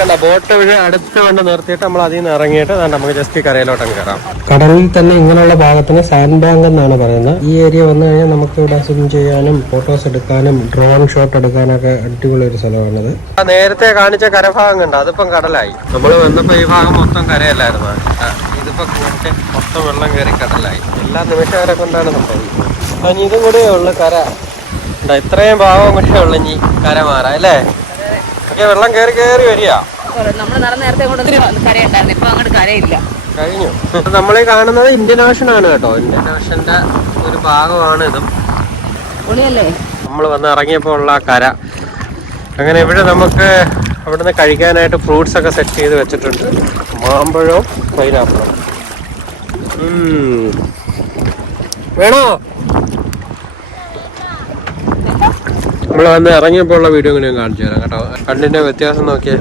കണ്ട? ബോട്ട് വഴി അടുത്ത് കൊണ്ട് നിർത്തിയിട്ട് നമ്മൾ അതിൽ നിന്ന് ഇറങ്ങിയിട്ട് ദാ നമുക്ക് ജസ്റ്റ് കരയിലോട്ടങ്ങ് കയറാം. കടലിൽ തന്നെ ഇങ്ങനെയുള്ള ഭാഗത്തിന് സാൻഡ് ബാങ്ക് എന്നാണ് പറയുന്നത്. ഈ ഏരിയ വന്നു കഴിഞ്ഞാൽ നമുക്ക് ഇവിടെ സ്വിം ചെയ്യാനും ഫോട്ടോസ് എടുക്കാനും ഡ്രോൺ ഷോട്ട് എടുക്കാനൊക്കെ അടിപൊളി ഒരു സ്ഥലമാണിത് നേരത്തെ കാണിച്ച കരഭാഗം കണ്ട അതിപ്പം കടലായി. നമ്മൾ വന്നപ്പോ ഈ ഭാഗം മൊത്തം കരയല്ലായിരുന്നു. ഇതിപ്പോ മൊത്തം വെള്ളം കയറി കടലായി. എല്ലാ നിമിഷം വരെ കൊണ്ടാണ് സംഭവിക്കുന്നത്. ഇനി ഇതും കൂടെ ഉള്ളു കര. കണ്ടോ, ഇത്രയും ഭാഗം കൂടെ ഉള്ളു ഇനി കര മാറാം അല്ലേ? വെള്ളം കയറി കയറി വരിക. നമ്മൾ നടന്ന നേരത്തെ കൊണ്ട് കരയുണ്ടായിരുന്നു. ഇപ്പൊ അങ്ങോട്ട് കരയില്ല. കഴിഞ്ഞു. നമ്മൾ കാണുന്നത് ഇന്ത്യൻ ഓഷൻ ആണ് കേട്ടോ. ഇന്ത്യൻ ഓഷന്റെ ഒരു ഭാഗമാണ് ഇതും. നമ്മൾ വന്ന് ഇറങ്ങിയപ്പോൾ ഉള്ള കര. അങ്ങനെ ഇവിടെ നമുക്ക് അവിടുന്ന് കഴിക്കാനായിട്ട് ഫ്രൂട്ട്സ് ഒക്കെ സെറ്റ് ചെയ്ത് വെച്ചിട്ടുണ്ട്. മാമ്പഴവും പൈനാപ്പിളും. വേണോ? നമ്മൾ വന്ന് ഇറങ്ങിയപ്പോൾ ഉള്ള വീഡിയോ ഇങ്ങനെ കാണിച്ചു തരാം. കേട്ടോ കണ്ണിന്റെ വ്യത്യാസം നോക്കിയേ.